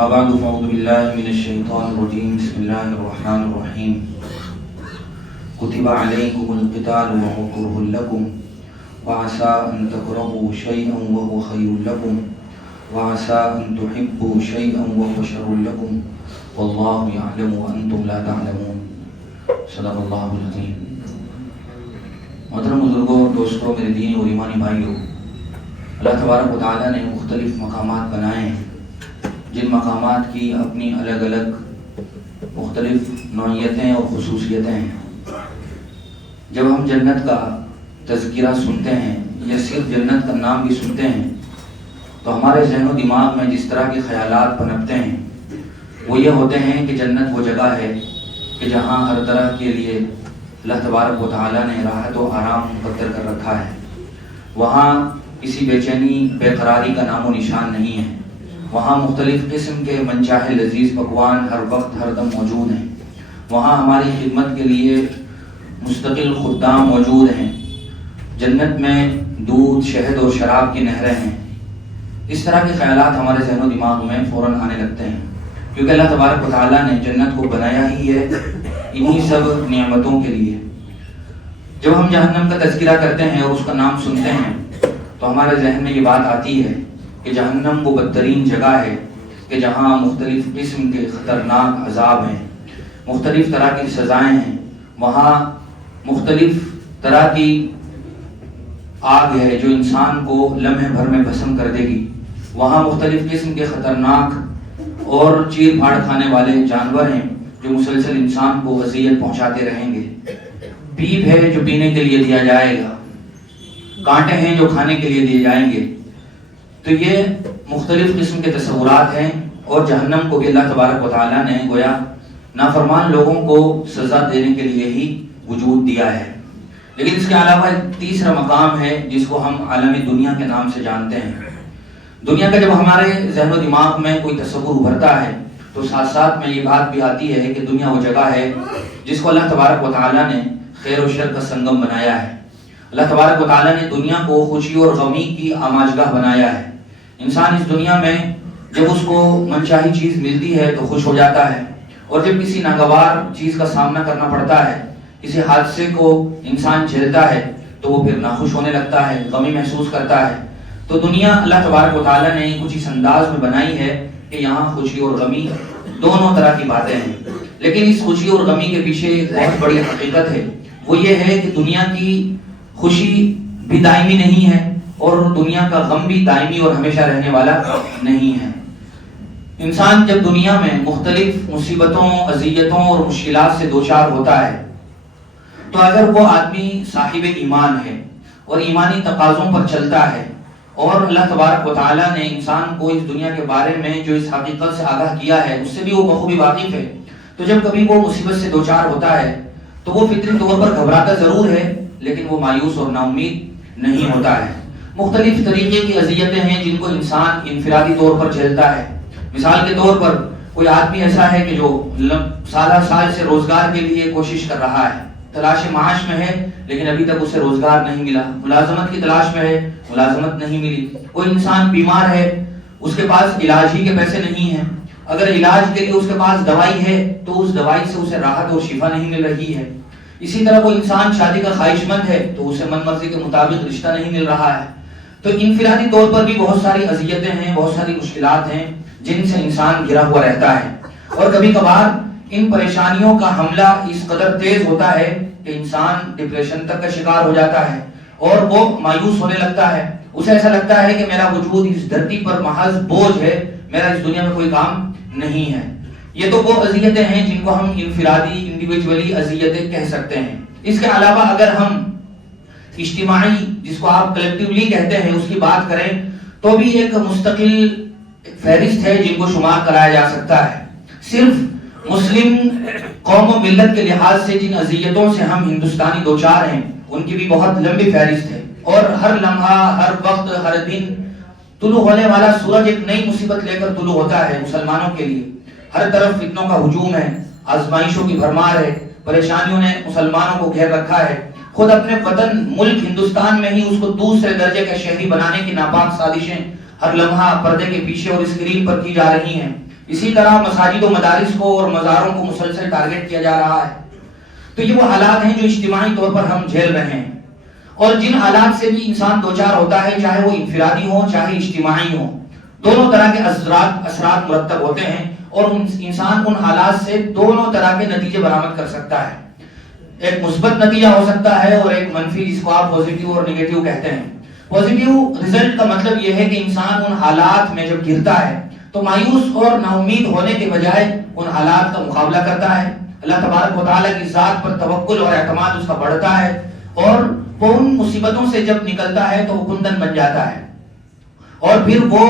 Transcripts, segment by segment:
بعد فاعوذ باللہ من الشیطان الرجیم بسم اللہ الرحمن الرحیم کتب علیکم القتال وهو کرہ لکم وعسى ان تکرہوا شیئا وهو خیر لکم وعسى ان تحبوا شیئا وهو شر لکم واللہ یعلم وانتم لا تعلمون صدق اللہ العظیم۔ محترم بزرگوں، دوستوں، میرے دینی اور ایمانی بھائیوں، اللہ تبارک و تعالیٰ نے مختلف مقامات بنائے ہیں جن مقامات کی اپنی الگ الگ مختلف نوعیتیں اور خصوصیتیں ہیں۔ جب ہم جنت کا تذکرہ سنتے ہیں یا صرف جنت کا نام بھی سنتے ہیں تو ہمارے ذہن و دماغ میں جس طرح کے خیالات پنپتے ہیں وہ یہ ہوتے ہیں کہ جنت وہ جگہ ہے کہ جہاں ہر طرح کے لیے اللہ تبارک و تعالیٰ نے راحت و آرام مقدر کر رکھا ہے۔ وہاں کسی بے چینی بے قراری کا نام و نشان نہیں ہے۔ وہاں مختلف قسم کے منچاہے لذیذ پکوان ہر وقت ہر دم موجود ہیں۔ وہاں ہماری خدمت کے لیے مستقل خدام موجود ہیں۔ جنت میں دودھ، شہد اور شراب کی نہریں ہیں۔ اس طرح کے خیالات ہمارے ذہن و دماغ میں فوراً آنے لگتے ہیں کیونکہ اللہ تبارک و تعالیٰ نے جنت کو بنایا ہی ہے انہی سب نعمتوں کے لیے۔ جب ہم جہنم کا تذکرہ کرتے ہیں اور اس کا نام سنتے ہیں تو ہمارے ذہن میں یہ بات آتی ہے کہ جہنم وہ بدترین جگہ ہے کہ جہاں مختلف قسم کے خطرناک عذاب ہیں، مختلف طرح کی سزائیں ہیں، وہاں مختلف طرح کی آگ ہے جو انسان کو لمحے بھر میں بھسم کر دے گی، وہاں مختلف قسم کے خطرناک اور چیر پھاڑ کھانے والے جانور ہیں جو مسلسل انسان کو اذیت پہنچاتے رہیں گے، پیپ ہے جو پینے کے لیے دیا جائے گا، کانٹے ہیں جو کھانے کے لیے دیے جائیں گے۔ تو یہ مختلف قسم کے تصورات ہیں اور جہنم کو بھی اللہ تبارک و تعالیٰ نے گویا نافرمان لوگوں کو سزا دینے کے لیے ہی وجود دیا ہے۔ لیکن اس کے علاوہ ایک تیسرا مقام ہے جس کو ہم عالم دنیا کے نام سے جانتے ہیں۔ دنیا کا جب ہمارے ذہن و دماغ میں کوئی تصور ابھرتا ہے تو ساتھ ساتھ میں یہ بات بھی آتی ہے کہ دنیا وہ جگہ ہے جس کو اللہ تبارک و تعالیٰ نے خیر و شر کا سنگم بنایا ہے۔ اللہ تبارک و تعالیٰ نے دنیا کو خوشی اور غمی کی آماجگاہ بنایا ہے۔ انسان اس دنیا میں جب اس کو منچاہی چیز ملتی ہے تو خوش ہو جاتا ہے، اور جب کسی ناگوار چیز کا سامنا کرنا پڑتا ہے، کسی حادثے کو انسان جھیلتا ہے تو وہ پھر ناخوش ہونے لگتا ہے، غمی محسوس کرتا ہے۔ تو دنیا اللہ تبارک و تعالیٰ نے کچھ اس انداز میں بنائی ہے کہ یہاں خوشی اور غمی دونوں طرح کی باتیں ہیں۔ لیکن اس خوشی اور غمی کے پیچھے ایک بہت بڑی حقیقت ہے، وہ یہ ہے کہ دنیا کی خوشی بھی دائمی نہیں ہے اور دنیا کا غم بھی دائمی اور ہمیشہ رہنے والا نہیں ہے۔ انسان جب دنیا میں مختلف مصیبتوں، اذیتوں اور مشکلات سے دوچار ہوتا ہے تو اگر وہ آدمی صاحب ایمان ہے اور ایمانی تقاضوں پر چلتا ہے اور اللہ تبارک و تعالیٰ نے انسان کو اس دنیا کے بارے میں جو اس حقیقت سے آگاہ کیا ہے اس سے بھی وہ بخوبی واقف ہے، تو جب کبھی وہ مصیبت سے دوچار ہوتا ہے تو وہ فطری طور پر گھبراتا ضرور ہے لیکن وہ مایوس اور نا امید نہیں ہوتا ہے۔ مختلف طریقے کی اذیتیں ہیں جن کو انسان انفرادی طور پر جھیلتا ہے۔ مثال کے طور پر کوئی آدمی ایسا ہے کہ جو سالہ سال سے روزگار کے لیے کوشش کر رہا ہے، تلاش معاش میں ہے لیکن ابھی تک اسے روزگار نہیں ملا، ملازمت کی تلاش میں ہے، ملازمت نہیں ملی۔ کوئی انسان بیمار ہے، اس کے پاس علاج ہی کے پیسے نہیں ہیں، اگر علاج کے لیے اس کے پاس دوائی ہے تو اس دوائی سے اسے راحت اور شفا نہیں مل رہی ہے۔ اسی طرح کوئی انسان شادی کا خواہش مند ہے تو اسے من مرضی کے مطابق رشتہ نہیں مل رہا ہے۔ تو انفرادی طور پر بھی بہت ساری اذیتیں ہیں، بہت ساری مشکلات ہیں جن سے انسان گھرا ہوا رہتا ہے، اور کبھی کبھار ان پریشانیوں کا حملہ اس قدر تیز ہوتا ہے کہ انسان ڈپریشن تک کا شکار ہو جاتا ہے اور وہ مایوس ہونے لگتا ہے۔ اسے ایسا لگتا ہے کہ میرا وجود اس دھرتی پر محض بوجھ ہے، میرا اس دنیا میں کوئی کام نہیں ہے۔ یہ تو وہ اذیتیں ہیں جن کو ہم انفرادی انڈیویجولی اذیتیں کہہ سکتے ہیں۔ اس کے علاوہ اگر ہم اجتماعی، جس کو آپ کلیکٹیولی کہتے ہیں، اس کی بات کریں تو بھی ایک مستقل فہرست ہے جن کو شمار کرایا جا سکتا ہے۔ صرف مسلم قوم و ملت کے لحاظ سے جن اذیتوں سے ہم ہندوستانی دوچار ہیں ان کی بھی بہت لمبی فہرست ہے، اور ہر لمحہ، ہر وقت، ہر دن طلوع ہونے والا سورج ایک نئی مصیبت لے کر طلوع ہوتا ہے مسلمانوں کے لیے۔ ہر طرف فتنوں کا ہجوم ہے، آزمائشوں کی بھرمار ہے، پریشانیوں نے مسلمانوں کو گھیر رکھا ہے۔ خود اپنے وطن ملک ہندوستان میں ہی اس کو دوسرے درجے کا شہری بنانے کی ناپاک سازشیں ہر لمحہ پردے کے پیچھے اور اسکرین پر کی جا رہی ہیں۔ اسی طرح مساجد و مدارس کو اور مزاروں کو مسلسل ٹارگٹ کیا جا رہا ہے. تو یہ وہ حالات ہیں جو اجتماعی طور پر ہم جھیل رہے ہیں، اور جن حالات سے بھی انسان دوچار ہوتا ہے، چاہے وہ انفرادی ہوں چاہے اجتماعی ہوں، دونوں طرح کے اثرات مرتب ہوتے ہیں، اور انسان ان حالات سے دونوں طرح کے نتیجے برآمد کر سکتا ہے. ایک مثبت نتیجہ ہو سکتا ہے اور ایک منفی، جس کو آپ پوزیٹیو اور نیگیٹو کہتے ہیں. پوزیٹیو رزلٹ کا مطلب یہ ہے کہ انسان ان حالات میں جب گرتا ہے تو مایوس اور نا امید ہونے کے بجائے ان حالات کا مقابلہ کرتا ہے. اللہ تبارک و تعالیٰ کی ذات پر توکل اور اعتماد اس کا بڑھتا ہے، اور وہ ان مصیبتوں سے جب نکلتا ہے تو وہ کندن بن جاتا ہے، اور پھر وہ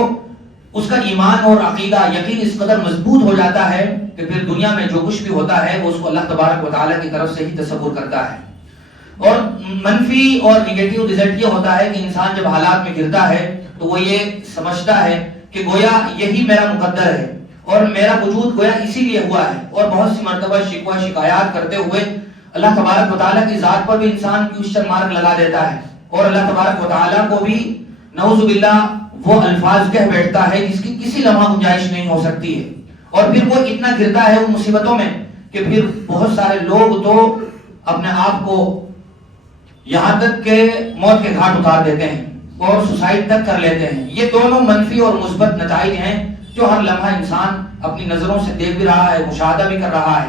اس کا ایمان اور عقیدہ یقین اس قدر مضبوط ہو جاتا ہے کہ پھر دنیا میں جو کچھ بھی ہوتا ہے وہ اس کو اللہ تبارک و تعالیٰ کی طرف سے ہی تصور کرتا ہے. اور منفی اور نیگیٹو رزلٹ یہ ہوتا ہے کہ انسان جب حالات میں گرتا ہے تو وہ یہ سمجھتا ہے کہ گویا یہی میرا مقدر ہے اور میرا وجود گویا اسی لیے ہوا ہے، اور بہت سی مرتبہ شکوہ شکایات کرتے ہوئے اللہ تبارک و تعالیٰ کی ذات پر بھی انسان کوسچن مارک لگا دیتا ہے، اور اللہ تبارک و تعالیٰ کو بھی نعوذ باللہ وہ الفاظ کہہ بیٹھتا ہے جس کی کسی لمحہ گنجائش نہیں ہو سکتی ہے. اور پھر وہ اتنا گرتا ہے ان مصیبتوں میں کہ پھر بہت سارے لوگ تو اپنے آپ کو یہاں تک کہ موت کے گھاٹ اتار دیتے ہیں اور سوسائڈ تک کر لیتے ہیں. یہ دونوں منفی اور مثبت نتائج ہیں جو ہر لمحہ انسان اپنی نظروں سے دیکھ بھی رہا ہے، مشاہدہ بھی کر رہا ہے.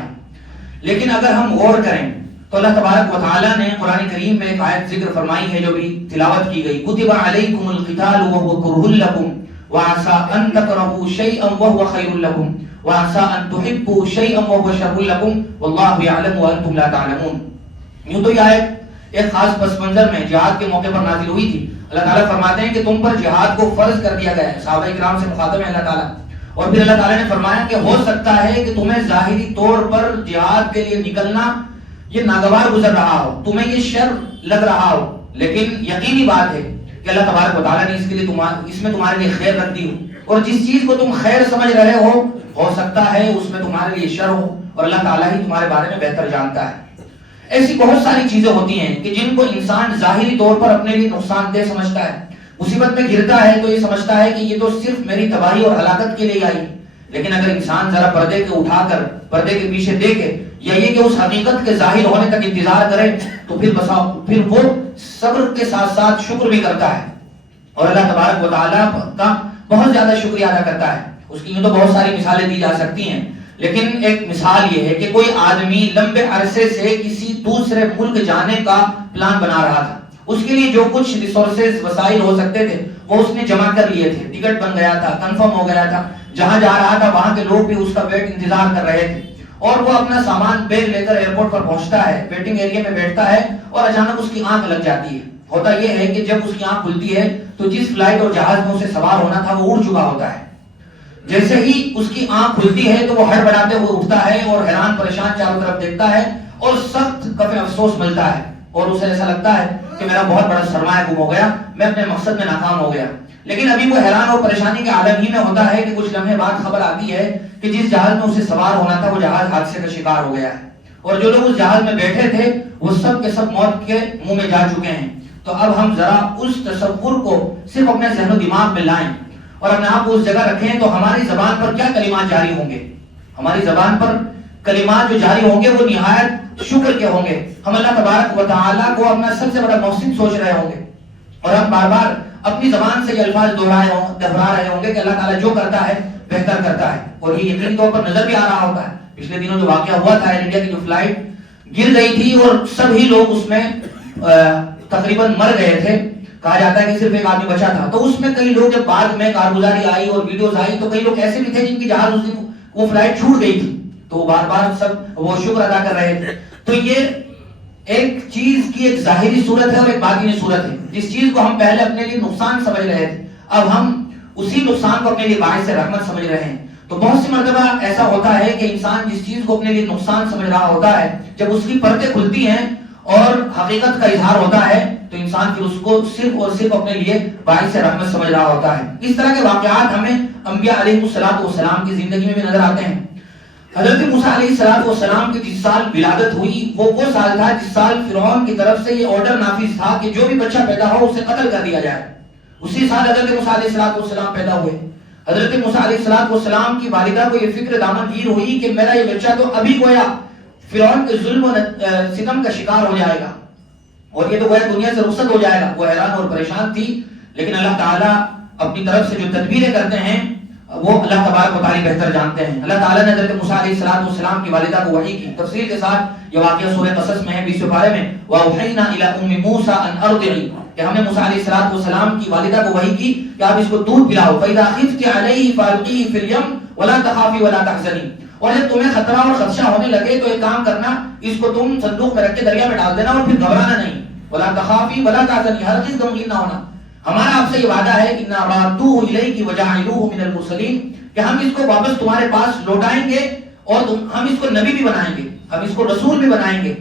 لیکن اگر ہم غور کریں تو اللہ تبارک و تعالیٰ نے قرآن کریم میں ایک آیت ذکر فرمائی ہے جو بھی تلاوت کی گئی، کتب علیکم القتال وهو کرہ لکم وعسى ان تکرہوا شیئا وهو خیر لکم وعسى ان تحبوا شیئا وهو شر لکم واللہ یعلم وانتم لا تعلمون. یوں تو یہ آیت ایک خاص پس منظر میں جہاد کے موقع پر نازل ہوئی تھی. اللہ تعالیٰ فرماتے ہیں کہ تم پر جہاد کو فرض کر دیا گیا ہے، صحابہ کرام سے مخاطب ہے اللہ تعالیٰ. اور پھر اللہ تعالیٰ نے فرمایا کہ ہو سکتا ہے کہ تمہیں ظاہری طور پر جہاد کے لیے نکلنا یہ ناگوار گزر رہا ہو، تمہیں یہ شر لگ رہا ہو، لیکن یقینی بات ہے کہ اللہ تبارک و تعالیٰ نے اس کے لیے اس میں تمہارے لیے خیر رکھ دی ہو، اور جس چیز کو تم خیر سمجھ رہے ہو سکتا ہے اس میں تمہارے لیے شر ہو، اور اللہ تعالیٰ ہی تمہارے بارے میں بہتر جانتا ہے. ایسی بہت ساری چیزیں ہوتی ہیں کہ جن کو انسان ظاہری طور پر اپنے لیے نقصان دہ سمجھتا ہے. مصیبت میں گرتا ہے تو یہ سمجھتا ہے کہ یہ تو صرف میری تباہی اور ہلاکت کے لیے آئی. لیکن اگر انسان ذرا پردے کے اٹھا کر پردے کے پیچھے دیکھے یا یہ کہ اس حقیقت کے ظاہر ہونے تک انتظار کرے تو پھر وہ صبر کے ساتھ ساتھ شکر بھی کرتا ہے اور اللہ تبارک و تعالیٰ کا بہت زیادہ شکریہ ادا کرتا ہے. اس کی تو بہت ساری مثالیں دی جا سکتی ہیں، لیکن ایک مثال یہ ہے کہ کوئی آدمی لمبے عرصے سے کسی دوسرے ملک جانے کا پلان بنا رہا تھا. اس کے لیے جو کچھ ریسورسز وسائل ہو سکتے تھے وہ اس نے جمع کر لیے تھے، ٹکٹ بن گیا تھا، کنفرم ہو گیا تھا، جہاں جا رہا تھا وہاں کے لوگ بھی اس کا ویٹ انتظار کر رہے تھے، اور وہ اپنا سامان بیگ لے کر ایئرپورٹ پر پہنچتا ہے، ویٹنگ ایریا میں بیٹھتا ہے اور اچانک اس کی آنکھ لگ جاتی ہے. ہوتا یہ ہے کہ جب اس کی آنکھ کھلتی ہے تو جس فلائٹ اور جہاز میں اسے سوار ہونا تھا وہ اڑ چکا ہوتا ہے. جیسے ہی اس کی آنکھ کھلتی ہے تو وہ ہڑبڑاتے ہوئے اٹھتا ہے اور حیران پریشان چاروں طرف دیکھتا ہے اور سخت کفِ افسوس ملتا ہے، اور اسے ایسا لگتا ہے کہ میرا بہت بڑا سرمایہ گم ہو گیا، میں اپنے مقصد میں ناکام ہو گیا. لیکن ابھی وہ حیران اور پریشانی کے عالم ہی میں ہوتا ہے کہ کچھ لمحے بعد خبر آتی ہے کہ جس جہاز میں اسے سوار ہونا تھا وہ جہاز حادثے کا شکار ہو گیا ہے، اور جو لوگ اس جہاز میں بیٹھے تھے وہ سب کے سب موت کے منہ میں جا چکے ہیں. تو اب ہم ذرا اس تصور کو صرف اپنے ذہن و دماغ میں لائیں اور اپنے آپ کو اس جگہ رکھیں تو ہماری زبان پر کیا کلمات جاری ہوں گے. ہماری زبان پر کلمات جو جاری ہوں گے وہ نہایت شکر کے ہوں گے. ہم اللہ تبارک و تعالیٰ کو اپنا سب سے بڑا محسن سوچ رہے ہوں گے، اور ہم بار بار اپنی زبان سے یہ الفاظ دہرا رہے ہوں گے کہ اللہ تعالیٰ جو کرتا ہے بہتر کرتا ہے. اور یہ یقینی طور پر نظر بھی آ رہا ہوتا ہے. پچھلے دنوں جو واقعہ ہوا تھا ایئر انڈیا کی جو فلائٹ گر گئی تھی اور سبھی لوگ اس میں تقریباً مر گئے تھے، کہا جاتا ہے کہ صرف ایک آدمی بچا تھا. تو اس میں کئی لوگ جب بعد میں کارگزاری آئی اور ویڈیوز آئی تو کئی لوگ ایسے بھی تھے جن کی جہاز اس دن وہ فلائٹ چھوٹ گئی تھی، تو وہ بار بار سب وہ شکر ادا کر رہے تھے. تو یہ ایک چیز کی ایک ظاہری صورت ہے اور ایک باطنی صورت ہے. جس چیز کو ہم پہلے اپنے لیے نقصان سمجھ رہے تھے اب ہم اسی نقصان کو اپنے لیے باعث رحمت سمجھ رہے ہیں. تو بہت سی مرتبہ ایسا ہوتا ہے کہ انسان جس چیز کو اپنے لیے نقصان سمجھ رہا ہوتا ہے جب اس کی پردے کھلتی ہیں اور حقیقت کا اظہار ہوتا ہے تو انسان پھر اس کو صرف اور صرف اپنے لیے باعث رحمت سمجھ رہا ہوتا ہے. اس طرح کے واقعات ہمیں انبیاء علیہ السلام کی زندگی میں بھی نظر آتے ہیں. حضرت موسیٰ علیہ السلام کی جس سال ولادت ہوئی وہ سال تھا جس سال فرعون کی طرف سے یہ آرڈر نافذ تھا کہ جو بھی بچہ پیدا ہو اسے قتل کر دیا جائے. اسی سال حضرت موسیٰ علیہ السلام پیدا ہوئے. حضرت موسیٰ علیہ السلام کی والدہ کو یہ فکر دامنگیر ہوئی کہ میرا یہ بچہ تو ابھی گویا فرعون کے ظلم و ستم کا شکار ہو جائے گا اور یہ تو گویا دنیا سے رخصت ہو جائے گا. وہ حیران اور پریشان تھی، لیکن اللہ تعالیٰ اپنی طرف سے جو تدبیریں کرتے ہیں وہ اللہ تبارک و تعالی بہتر جانتے ہیں. اللہ تعالیٰ نے حضرت موسیٰ علیہ السلام کی والدہ کو وحی کی. تفصیل کے ساتھ یہ واقعہ سورہ قصص میں ہے 20ویں پارے میں. وَأَوْحَيْنَا إِلَىٰ أُمِّ مُوسَىٰ أَنْ أَرْضِعِهِ، کہ ہم نے موسیٰ علیہ السلام کی والدہ کو وحی کی کہ آپ اس کو دودھ پلاؤ. فَإِذَا خِفْتِ عَلَيْهِ فَأَلْقِيهِ فِي الْيَمِّ وَلَا تَخَافِي وَلَا تَحْزَنِي، اور جب تمہیں خطرہ اور خدشہ ہونے لگے تو ایک کام کرنا، اس کو تم صندوق میں رکھ کے دریا میں ڈال دینا اور پھر گھبرانا نہیں. وَلَا تَخَافِي وَلَا تَحْزَنِي، ہرگز غمگین نہ ہونا. ہمارا آپ سے یہ وعدہ ہے کہ إِنَّا رَادُّوهُ إِلَيْكِ وَجَاعِلُوهُ مِنَ الْمُرْسَلِينَ، کہ ہم اس کو واپس تمہارے پاس لوٹائیں گے اور ہم اس کو نبی بھی بنائیں گے، ہم اس کو رسول بھی بنائیں گے.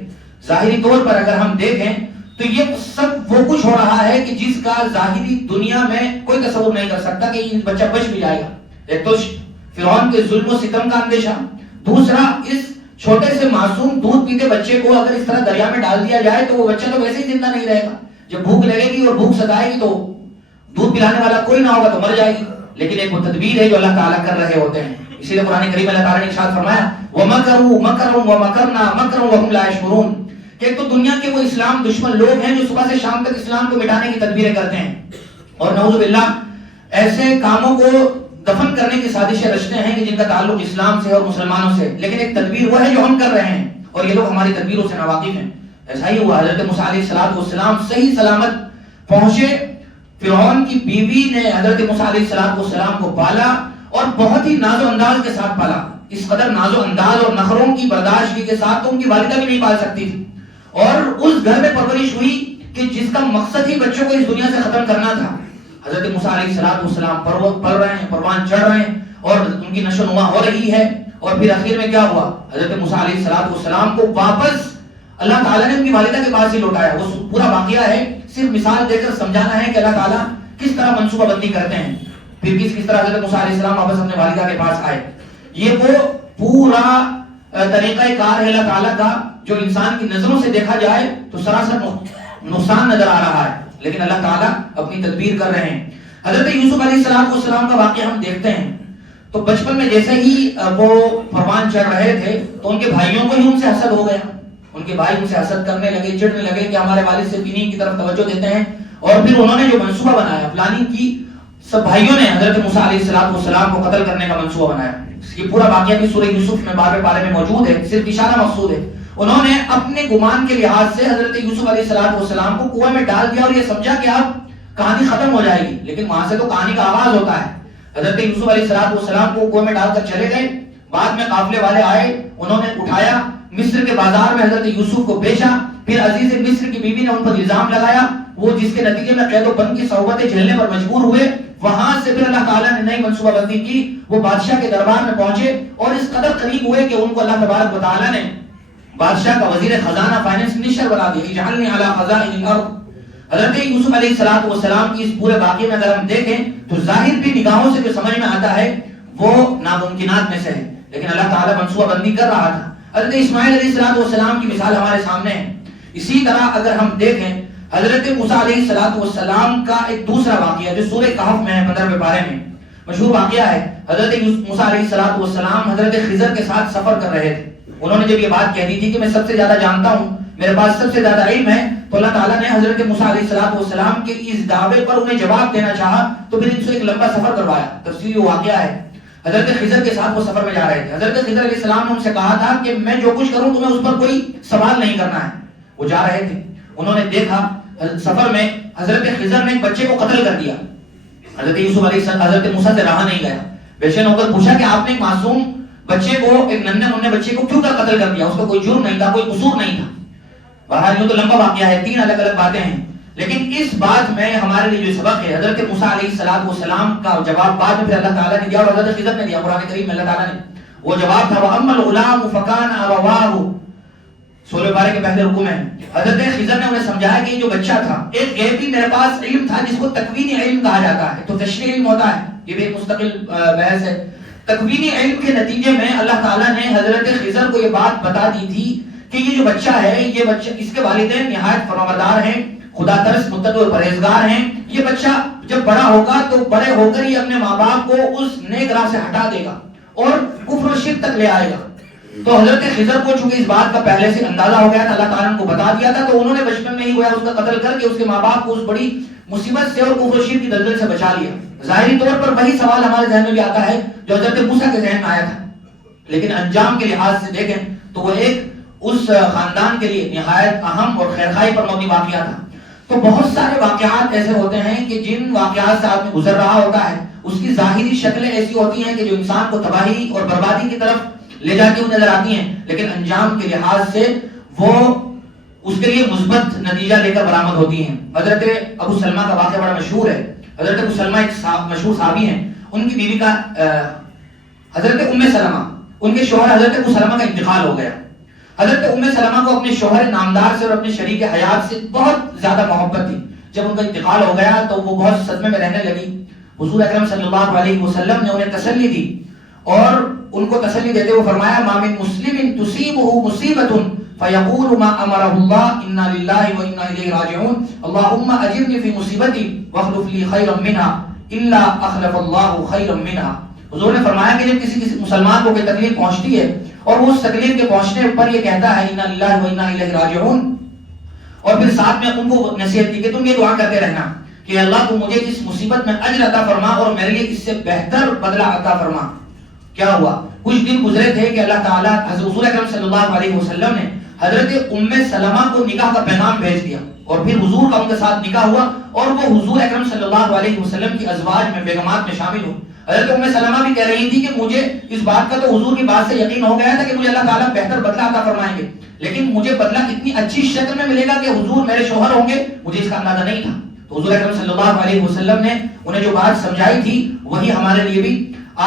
ظاہری طور پر اگر ہم دیکھیں تو یہ سب وہ کچھ ہو رہا ہے کہ جس کا ظاہری دنیا میں کوئی تصور نہیں کر سکتا کہ یہ بچہ بچ بھی جائے گا. ایک تو فرعون کے ظلم و ستم کا اندیشہ، دوسرا اس چھوٹے سے معصوم دودھ پیتے بچے کو اگر اس طرح دریا میں ڈال دیا جائے تو وہ بچہ تو ویسے ہی زندہ نہیں رہے گا. جب بھوک لگے گی اور بھوک ستائے گی تو دودھ پلانے والا کوئی نہ ہوگا تو مر جائے گی. لیکن ایک وہ تدبیر ہے جو اللہ تعالیٰ کر رہے ہوتے ہیں. اسی لیے قرآن کریم اللہ تعالیٰ نے ارشاد فرمایا وَمَكَرُوا مَكْرًا وَمَكَرْنَا مَكْرًا وَهُمْ لَا يَشْعُرُونَ، کہ ایک تو دنیا کے وہ اسلام دشمن لوگ ہیں جو صبح سے شام تک اسلام کو مٹانے کی تدبیریں کرتے ہیں اور نعوذ باللہ ایسے کاموں کو دفن کرنے کی سازشیں رچتے ہیں کہ جن کا تعلق اسلام سے اور مسلمانوں سے. لیکن ایک تدبیر وہ ہے جو ہم کر رہے ہیں اور یہ لوگ ہماری تدبیروں سے ناواقف ہیں. ایسا ہی ہوا، حضرت موسیٰ علیہ السلام صحیح سلامت پہنچے. فرعون کی بیوی نے حضرت موسیٰ علیہ السلام کو پالا اور بہت ہی ناز و انداز کے ساتھ پالا. اس قدر ناز و انداز اور نخروں کی برداشتگی کے ساتھ تو ان کی والدہ بھی نہیں پال سکتی تھی. اور اس گھر میں پرورش ہوئی کہ جس کا مقصد ہی بچوں کو اس دنیا سے ختم کرنا تھا. حضرت موسیٰ علیہ السلام پل رہے ہیں، پروان چڑھ رہے ہیں اور ان کی نشو نما ہو رہی ہے. اور پھر آخر میں کیا ہوا، حضرت موسیٰ علیہ السلام کو واپس اللہ تعالیٰ نے ان کی والدہ کے پاس ہی لوٹایا. وہ پورا واقعہ ہے، صرف مثال دے کر سمجھانا ہے کہ اللہ تعالیٰ کس طرح منصوبہ بندی کرتے ہیں. پھر کس طرح حضرت موسیٰ علیہ السلام واپس اپنے والدہ کے پاس آئے. یہ وہ پورا طریقہ کار ہے اللہ تعالیٰ کا جو انسان کی نظروں سے دیکھا جائے تو سراسر نقصان نظر آ رہا ہے، لیکن اللہ تعالیٰ اپنی تدبیر کر رہے ہیں. حضرت یوسف علیہ السلام کا واقعہ ہم دیکھتے ہیں تو بچپن میں جیسے ہی وہ پروان چڑھ رہے تھے تو ان کے بھائیوں کو ہی ان سے حسد ہو گیا. ان کے بھائی ان سے حسد کرنے لگے، چڑھنے لگے کہ ہمارے والد صرف انہی کی طرف توجہ دیتے ہیں. اور پھر انہوں نے جو منصوبہ بنایا، پلاننگ کی، سب بھائیوں نے حضرت موسیٰ علیہ السلام کو قتل کرنے کا منصوبہ بنایا. یہ پورا واقعہ بھی سورہ یوسف میں 12ویں پارے میں موجود ہے، صرف اشارہ مقصود ہے. انہوں نے اپنے گمان کے لحاظ سے حضرت یوسف علیہ السلام کو کنویں میں ڈال دیا اور یہ سمجھا کہ اب کہانی ختم ہو جائے گی، لیکن وہاں سے تو کہانی کا آغاز ہوتا ہے. حضرت یوسف علیہ السلام کو کنویں میں ڈال کر چلے گئے. بعد میں قافلے والے آئے، انہوں نے اٹھایا، مصر کے بازار میں حضرت یوسف کو بیچا. پھر عزیز مصر کی بیوی نے ان پر الزام لگایا، وہ جس کے نتیجے میں قید و بند کی صعوبتیں جھیلنے پر مجبور ہوئے. وہاں سے پھر اللہ تعالیٰ نے نئی منصوبہ بندی کی. وہ بادشاہ کے دربار میں پہنچے اور اس قدر قریب ہوئے کہ ان کو اللہ تبارک و تعالیٰ نے بادشاہ کا وزیر خزانہ فائنانس منسٹر بنا دیا. اجعلنی علی خزائن الارض. حضرت یوسف علیہ السلام کی اس پورے واقعے میں اگر ہم دیکھیں تو ظاہر بھی نگاہوں سے جو سمجھ میں آتا ہے وہ ناممکنات میں سے ہے، لیکن اللہ تعالیٰ منصوبہ بندی کر رہا تھا. حضرت اسماعیل علیہ السلام کی مثال ہمارے سامنے ہے. اسی طرح اگر ہم دیکھیں حضرت موسیٰ علیہ السلام کا ایک دوسرا واقعہ جو سورہ کہف میں ہے 15ویں پارے میں مشہور واقعہ ہے. حضرت موسیٰ علیہ السلام حضرت خضر کے ساتھ سفر کر رہے تھے. انہوں نے جب یہ بات کہہ دی تھی کہ میں سب سے زیادہ جانتا ہوں، میرے پاس سب سے زیادہ علم ہے، تو اللہ تعالیٰ نے حضرت موسیٰ علیہ السلام کے اس دعوے پر انہیں جواب دینا چاہا تو پھر ان سے ایک لمبا سفر کروایا. تفصیلی واقعہ ہے. حضرت خضر کے ساتھ وہ سفر میں جا رہے تھے. حضرت خضر علیہ السلام نے ان سے کہا تھا کہ میں جو کچھ کروں تمہیں اس پر کوئی سوال نہیں کرنا ہے. وہ جا رہے تھے، انہوں نے دیکھا سفر میں حضرت خضر نے ایک بچے کو قتل کر دیا. حضرت یوسف علیہ السلام حضرت موسیٰ سے رہا نہیں گیا، بے چین ہو کر پوچھا کہ آپ نے ایک معصوم بچے کو، ایک ننھے منھے بچے کو کیوں قتل کر دیا؟ اس کا کوئی جرم نہیں تھا، کوئی قصور نہیں تھا. بہرحال یہ تو لمبا واقعہ ہے، 3 الگ الگ باتیں ہیں، لیکن اس بات میں ہمارے لیے جو سبق ہے حضرت موسیٰ علیہ السلام کا جواب بعد میں پھر اللہ تعالیٰ نے دیا اور حضرت خضر نے دیا. قرآن کریم میں اللہ تعالیٰ نے وہ جواب تھا وَأَمَّا الْغُلَامُ فَكَانَ أَبَوَاهُ، سورہ بارے کے پہلے رکوع میں حضرت خضر نے انہیں سمجھایا کہ یہ جو بچہ تھا، ایک غیبی میرے پاس علم تھا جس کو تکوینی علم کہا جاتا ہے. تو تشریحی علم ہوتا ہے، یہ بھی ایک مستقل بحث ہے. تکوینی علم کے نتیجے میں اللہ تعالیٰ نے حضرت خضر کو یہ بات بتا دی تھی کہ یہ جو بچہ ہے، یہ بچہ، اس کے والدین نہایت فرمانبردار ہیں، خدا ترس، متقی اور پرہیزگار ہیں. یہ بچہ جب بڑا ہوگا تو بڑے ہو کر ہی اپنے ماں باپ کو اس نیک راہ سے ہٹا دے گا اور کفر و شرک تک لے آئے گا. تو حضرت خضر کو چونکہ اس بات کا پہلے سے اندازہ ہو گیا تھا, اللہ تعالیٰ نے کو بتا دیا تھا, تو انہوں نے بچپن میں ہی گویا اس کا قتل کر کے اس کے ماں باپ کو اس بڑی مصیبت سے اور کفر و شرک کی دلدل سے بچا لیا. ظاہری طور پر وہی سوال ہمارے ذہن میں بھی آتا ہے جو حضرت موسیٰ کے ذہن میں آیا تھا, لیکن انجام کے لحاظ سے دیکھیں تو وہ ایک اس خاندان کے لیے نہایت اہم اور خیرخواہی پر مبنی واقعہ تھا. تو بہت سارے واقعات ایسے ہوتے ہیں کہ جن واقعات سے آدمی گزر رہا ہوتا ہے اس کی ظاہری شکلیں ایسی ہوتی ہیں کہ جو انسان کو تباہی اور بربادی کی طرف لے جاتی ہوئی نظر آتی ہیں, لیکن انجام کے لحاظ سے وہ اس کے لیے مثبت نتیجہ لے کر برآمد ہوتی ہیں. حضرت ابو سلمہ کا واقعہ بڑا مشہور ہے. حضرت ابو سلمہ ایک مشہور صحابی ہیں. ان کی بیوی کا حضرت ام سلمہ, ان کے شوہر حضرت ابو سلمہ کا انتقال ہو گیا. حضرت ام سلمہ کو اپنے شوہر نامدار سے اور اپنے شریک حیات سے بہت زیادہ محبت تھی. جب ان کا انتقال ہو گیا تو وہ بہت صدمے میں رہنے لگی. حضور اکرم صلی اللہ علیہ وسلم نے انہیں تسلی دی اور ان کو تسلی دیتے ہوئے فرمایا ما من مسلم تصيبه مصیبۃ فیقول ما امرہ اللہ انا للہ وانا الیہ راجعون اللہم اجرنی فی مصیبتی واخلف لی خیرا منها الا اخلف اللہ خیرا منها. حضور نے فرمایا کہ جب کسی مسلمان کو کوئی تکلیف پہنچتی ہے اور وہ اس تکلیف کے پہنچنے پر یہ کہتا ہے انا للہ وانا الیہ راجعون, اور پھر ساتھ میں ان کو نصیحت کی کہ تم یہ دعا کرتے رہنا کہ اللہ تو مجھے اس مصیبت میں اجر عطا فرما اور میرے لیے اس سے بہتر بدلہ عطا فرما. کیا ہوا, کچھ دن گزرے تھے کہ اللہ تعالیٰ حضور اکرم صلی اللہ علیہ وسلم نے حضرت ام سلمہ کو نکاح کا پیغام بھیج دیا اور پھر حضور کا ان کے ساتھ نکاح ہوا اور وہ حضور اکرم صلی اللہ علیہ وسلم کی ازواج میں, بیگمات میں شامل ہو. حضرت ام سلمہ بھی کہہ رہی تھی کہ مجھے اس بات کا تو حضور کی بات سے یقین ہو گیا تھا کہ مجھے اللہ تعالیٰ بہتر بدلہ عطا فرمائیں گے, لیکن مجھے بدلہ اتنی اچھی شکل میں ملے گا کہ حضور میرے شوہر ہوں گے, مجھے اس کا اندازہ نہیں تھا. تو حضور اکرم صلی اللہ علیہ وسلم نے انہیں جو بات سمجھائی تھی وہی ہمارے لیے بھی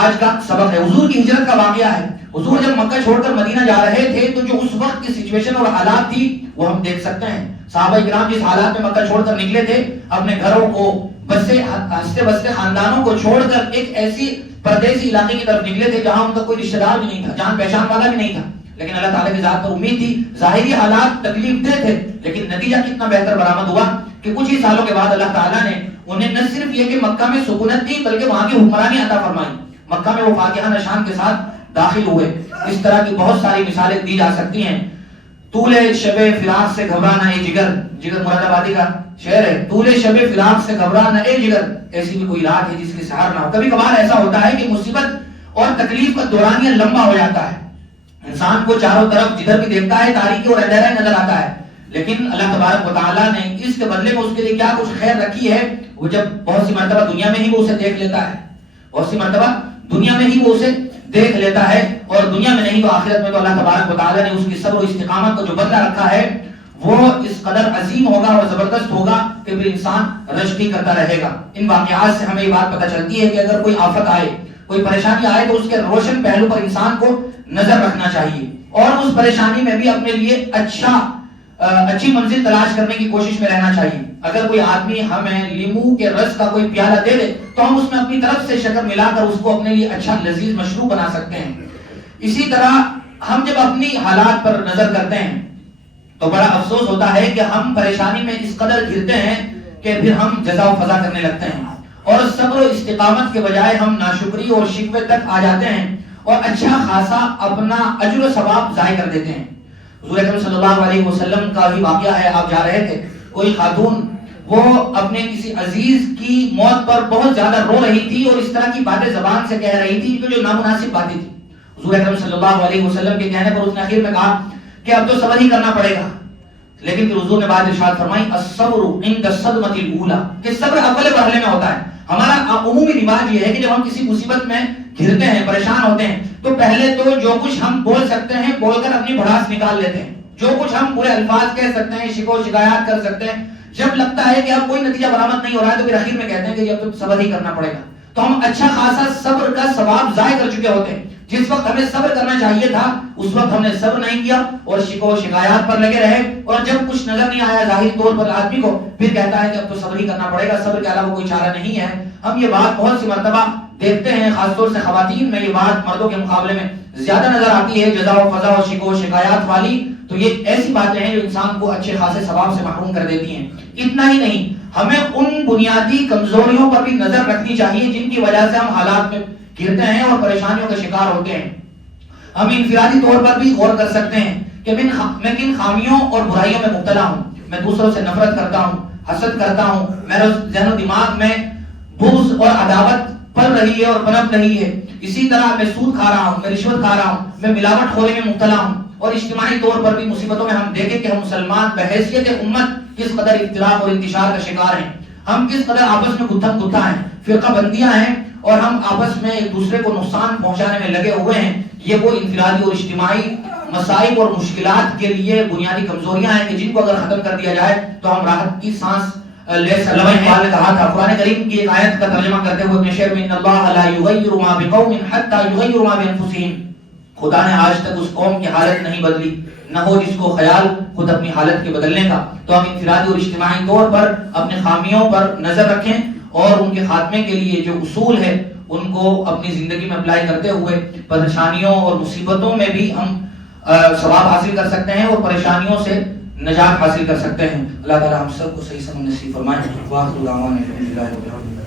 آج کا سبق ہے. حضور کی ہجرت کا واقعہ ہے. حضور جب مکہ چھوڑ کر مدینہ جا رہے تھے تو جو اس وقت کی سچویشن اور حالات تھی وہ ہم دیکھ سکتے ہیں. صحابہ کرام جس حالات میں مکہ چھوڑ کر نکلے تھے, اپنے گھروں کو ہنستے بستے خاندانوں کو چھوڑ کر ایک ایسی پردیسی علاقے کی طرف نکلے تھے جہاں ان کا کوئی رشتہ دار بھی نہیں تھا, جان پہچان والا بھی نہیں تھا, لیکن اللہ تعالیٰ کی ذات پر امید تھی. ظاہری حالات تکلیف دہ تھے لیکن نتیجہ کتنا بہتر برآمد ہوا کہ کچھ ہی سالوں کے بعد اللہ تعالیٰ نے انہیں نہ صرف یہ کہ مکہ میں سکونت دی بلکہ وہاں کی حکمرانی عطا فرمائی. مکہ میں وہ فاتحہ نشان کے ساتھ داخل ہوئے. اس طرح کی بہت ساری مثالیں دی جا سکتی ہیں. طول شب فراق سے گھبرانا اے جگر, جگر مراد آبادی کا شعر ہے. طول شب فراق سے گھبرانا اے جگر, ایسی بھی کوئی رات ہے جس کی سحر نہ ہو. کبھی کبھار ایسا ہوتا ہے کہ مصیبت اور تکلیف کا دورانیہ لمبا ہو جاتا ہے, انسان کو چاروں طرف جدھر بھی دیکھتا ہے تاریکی اور اندھیرا نظر آتا ہے, لیکن اللہ تبارک و تعالیٰ نے اس کے بدلے میں اس کے لیے کیا کچھ خیر رکھی ہے. وہ جب بہت سی مرتبہ دنیا میں ہی وہ اسے دیکھ لیتا ہے, بہت سی مرتبہ دنیا میں ہی وہ اسے دیکھ لیتا ہے, اور دنیا میں نہیں تو آخرت میں تو اللہ تبارک و تعالیٰ نے اس کی صبر و استقامت کا جو بدلہ رکھا ہے وہ اس قدر عظیم ہوگا اور زبردست ہوگا کہ پھر انسان رشکی کرتا رہے گا. ان واقعات سے ہمیں یہ بات پتہ چلتی ہے کہ اگر کوئی آفت آئے, کوئی پریشانی آئے تو اس کے روشن پہلو پر انسان کو نظر رکھنا چاہیے اور اس پریشانی میں بھی اپنے لیے اچھی منزل تلاش کرنے کی کوشش میں رہنا چاہیے. اگر کوئی آدمی ہمیں لیمو کے رس کا کوئی پیالہ دے دے تو ہم اس میں اپنی طرف سے شکر ملا کر اس کو اپنے لیے اچھا لذیذ مشروب بنا سکتے ہیں. اسی طرح ہم جب اپنی حالات پر نظر کرتے ہیں تو بڑا افسوس ہوتا ہے کہ ہم پریشانی میں اس قدر گرتے ہیں کہ پھر ہم جزا و فضا کرنے لگتے ہیں اور صبر و استقامت کے بجائے ہم ناشکری اور شکوے تک آ جاتے ہیں اور اچھا خاصا اپنا اجر و ثواب ضائع کر دیتے ہیں. حضور اکرم صلی اللہ علیہ وسلم کا ہی واقعہ ہے. آپ جا رہے تھے, کوئی خاتون وہ اپنے کسی عزیز کی موت پر بہت زیادہ رو رہی تھی اور اس طرح کی باتیں زبان سے کہہ رہی تھی جو نامناسب باتیں تھی. حضور اکرم صلی اللہ علیہ وسلم کے کہنے پر اس نے آخر میں کہا کہ اب تو صبر ہی کرنا پڑے گا, لیکن پھر حضور نے بات ارشاد فرمائی الصبر عند الصدمۃ الاولی, کہ صبر اول مرحلے میں ہوتا ہے. ہمارا عمومی رواج یہ ہے کہ جب ہم کسی مصیبت میں گھرتے ہیں, پریشان ہوتے ہیں, تو پہلے تو جو کچھ ہم بول سکتے ہیں بول کر اپنی بھڑاس نکال لیتے ہیں, جو کچھ ہم برے الفاظ کہہ سکتے ہیں, شکو شکایات کر سکتے ہیں. جب لگتا ہے کہ اب کوئی نتیجہ برآمد نہیں ہو رہا ہے تو پھر آخر میں کہتے ہیں کہ اب تو صبر ہی کرنا پڑے گا. تو ہم اچھا خاصا صبر کا ثواب ضائع کر چکے ہوتے ہیں. جس وقت ہمیں صبر کرنا چاہیے تھا اس وقت ہم نے صبر نہیں کیا اور شکو شکایات پر لگے رہے, اور جب کچھ نظر نہیں آیا ظاہری طور پر آدمی کو, پھر کہتا ہے کہ اب تو صبر ہی کرنا پڑے گا, صبر کے علاوہ کوئی چارہ نہیں ہے. ہم یہ بات بہت سی مرتبہ دیکھتے ہیں, خاص طور سے خواتین میں یہ بات مردوں کے مقابلے میں زیادہ نظر آتی ہے, جزا و فضا و شکو شکایات والی. تو یہ ایسی باتیں ہیں جو انسان کو اچھے خاصے ثواب سے محروم کر دیتی ہیں. اتنا ہی نہیں, ہمیں ان بنیادی کمزوریوں پر بھی نظر رکھنی چاہیے جن کی وجہ سے ہم حالات میں گرتے ہیں اور پریشانیوں کا شکار ہوتے ہیں. ہم انفرادی طور پر بھی غور کر سکتے ہیں کہ میں کن خامیوں اور برائیوں میں مبتلا ہوں. میں دوسروں سے نفرت کرتا ہوں، حسد کرتا ہوں، میرے ذہن و دماغ میں بغض اور عداوت پل رہی ہے اور پنپ رہی ہے. اسی طرح میں سود کھا رہا ہوں، میں رشوت کھا رہا ہوں، میں ملاوٹ خوری میں مبتلا ہوں. اور اجتماعی طور پر بھی مصیبتوں میں ہم دیکھیں کہ ہم مسلمان بحیثیت امت کس قدر اختلاف اور انتشار کا شکار ہیں. ہم کس قدر آپس میں گتھم گتھا ہیں، فرقہ بندیاں ہیں اور ہم آپس میں ایک دوسرے کو نقصان پہنچانے میں لگے ہوئے ہیں. یہ وہ انفرادی اور اجتماعی مسائل اور مشکلات کے لیے بنیادی کمزوریاں ہیں کہ جن کو اگر ختم کر دیا جائے تو ہم راحت کی سانس لے سکتے ہیں. نے کہا تھا قرآن کریم کی ایک آیت کا ترجمہ کرتے ہوئے اپنے شعر میں ان اللہ لا یغیر ما بقوم حتى یغیروا ما بانفسهم. خدا نے آج تک اس قوم کی حالت نہیں بدلی نہ ہو جس کو خیال خود اپنی حالت کے بدلنے کا. تو ہم انفرادی اور اجتماعی طور پر اپنے خامیوں پر نظر رکھیں اور ان کے خاتمے کے لیے جو اصول ہے ان کو اپنی زندگی میں اپلائی کرتے ہوئے پریشانیوں اور مصیبتوں میں بھی ہم ثواب حاصل کر سکتے ہیں اور پریشانیوں سے نجات حاصل کر سکتے ہیں. اللہ تعالی ہم سب کو صحیح سمجھ نصیب فرمائے. واخر دعوانا الحمدللہ رب العالمین.